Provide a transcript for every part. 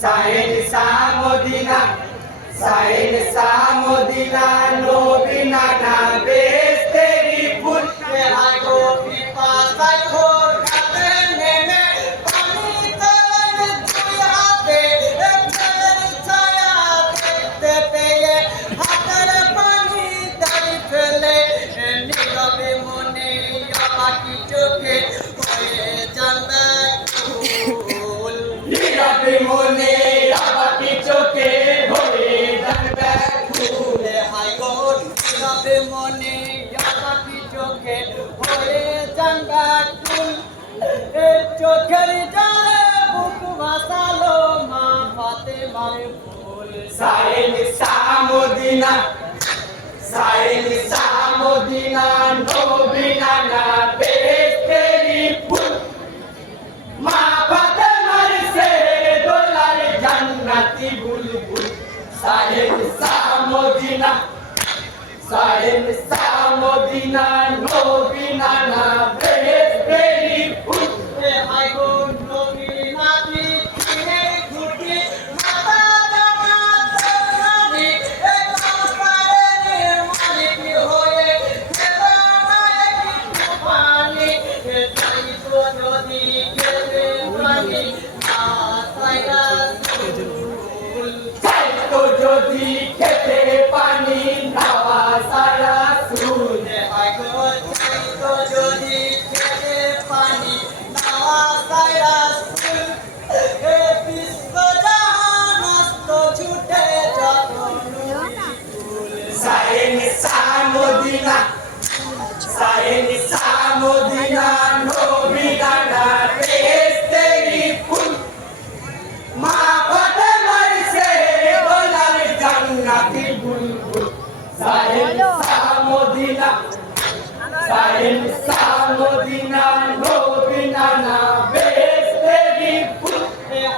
Sahin sa Modina, Sahin sa Modina, Nobina na besteri pul. Ago pipasay khor khate nene pani talan dui hate ekhaner chaya dekhte peye hatar pani dari fele নীরবে মনে আবাকি চোখে হয়ে জানবে ফুল নীরবে মনে আবাকি চোখে হয়ে জানবে ফুল। হাই গো নীরবে মনে আবাকি চোখে হয়ে জানবে ফুল চোখের জলে বুক ভাসালো মা ফাতেমার ফুল Sahin sa Modina, Sahin sa Modina, Nobina na besteri pul. Ma Fatemar se dolar jannati bulbul. Sahin sa Modina, Sahin sa Modina, Nobina na besteri pul. হাই গো নবী নাতি কিনে ঘুটি মাতা জানা রানী এই সংসারের মালিক হয়ে খেলা নাই পানি তাই তো যদি খেতে পানি না তাইরা ফুল চাইতো যদি খেতে পানি নাওয়া সারা সুর। হাই গো তাই তো যদি খেতে পানি না তাইরা ফুল এ বিশ্ব জাহানত ছুটে যত ফুল Sahin sa Modina, Sahin sa Modina, Nobina na besteri pul. Ma Fatemar se dolar jannati bulbul. Sahin sa Modina, Sahin sa Modina, Nobina na besteri pul.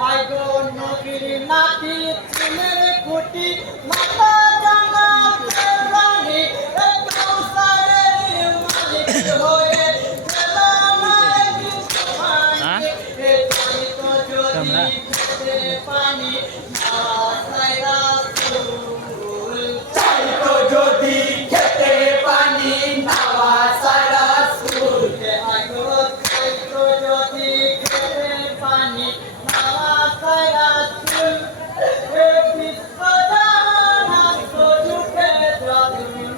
হাই গো নবীর নাতি চিনের খুঁটি মাতা জানা রানী এই সংসারের মালিক হয়ে খেলা নাই পানি তাই তো যদি খেতে পানি না তাইরা ফুল চাইতো যদি খেতে পানি নাওয়া সারা সুর। হাই গো তাই তো যদি খেতে পানি না তাইরা ফুল এ বিশ্ব জাহানত ছুটে যত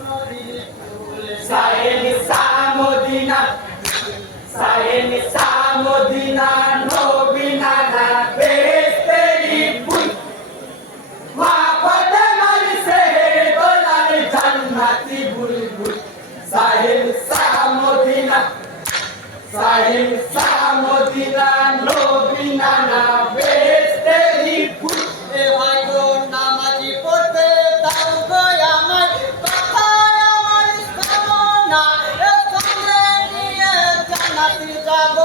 নদীর ফুল Sahin sa Modina, Sahin sa Modina, Nobina na besteri pul. Ma Fatemar se dolar jannati bulbul. Sahin sa Modina, Sahin sa Modina, Nobina na besteri pul. এ ভাই গো নামাজি পড়তে দাও গো আমার কথা আমার সামনা এ সঙ্গে নিয়ে জান্নাতে যাব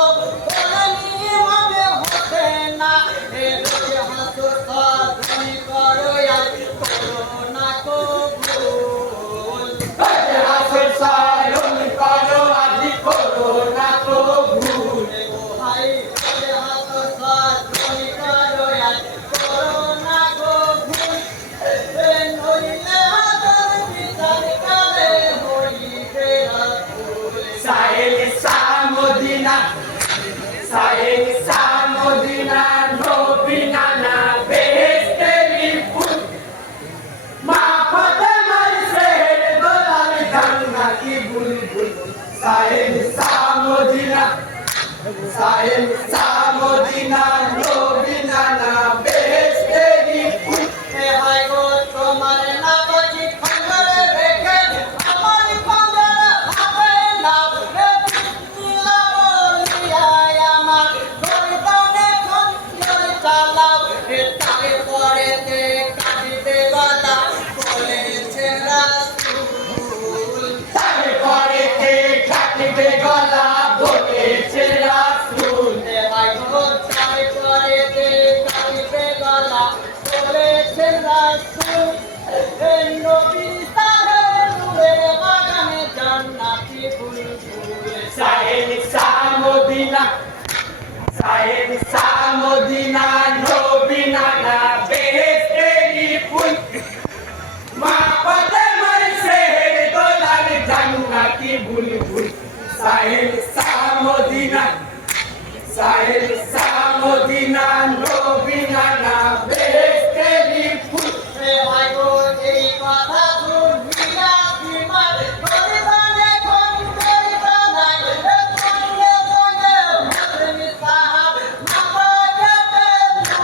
কোননি মনে হতে না এ রোজ হাসর সাধনি করো আর করো না কো ভুল Hasr sayon karo adi koro na to bhul. এ গো ভাই রোজ হাসর সাধনি করো আর করো না কো ভুল এ নইলে হাজার বিচার করে হইবে রাসূল Sahin sa Modina, Sahin sa Modina, Nobina na besteri pul. Ma Fatemar se dolar jannati bulbul. Sahin sa Modina, Sahin sa Modina, Nobina na besteri pul. এ হাই গো তোমার নামাজি খঞ্জরে রেখে আমার খঞ্জর হাতে নাও রে বিসমিল্লাহ বলিয়া আমার গর্দনে খঞ্জর চালাও এ তারে পরেতে কাটিতে গলা বলেছে রাসূল তারে साहिल सा मदीना साहिल सा मदीना नबीना ना बेहेस्तेरी फूल রে ভাই গো এই কথা শুনিয়া বিমান গরিবানে কোন করিতা নাই সঙ্গে সঙ্গে মুসলিম সাহাব মাপাতে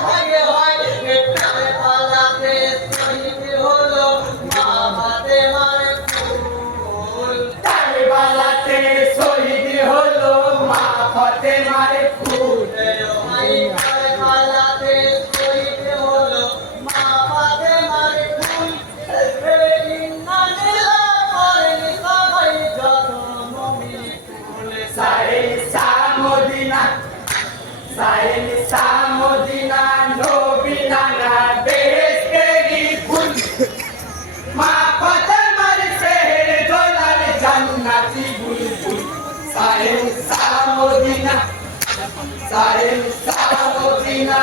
ভাগে হয় পেটে পালাতে শহীদ হলো মা ফাতেমার ফুল কারবালাতে শহীদ হলো মা ফাতেমার ফুল রে ভাই কারবালাতে শহীদ হলো মা ফাতেমার ফুল রে ইন্নালিল্লাহি ওয়া ইন্না ইলাইহি যত মুমিন ফুল साहिल सा मदीना साहिल सा मदीना नबीना ना बेहेस्तेरी फूल मा फातेमार शहर दोलाल जन्नती बुलबुल साहिल सा मदीना नबीना